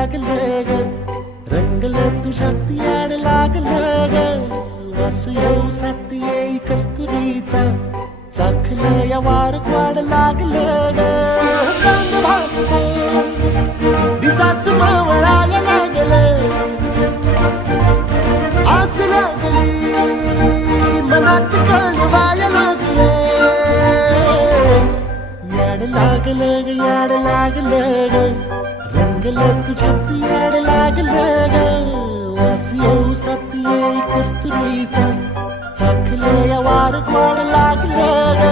लागलं ग, रंगलं तुझ्यात याड लागलं ग, वास येऊ साथ येई कस्तुरीचा, चाखलं या वार वाढ लागलं ग, चांद भासलं दिसाच मावळायला लागलं, आस लागली मनात कळवायला लागलं, याड लागलं ग, याड लागलं ग, रंगलं तुझ्यात याड लागलं ग, वास येऊ साथ येई कस्तुरीचा, चाखलं या वार वाढ लागलं ग.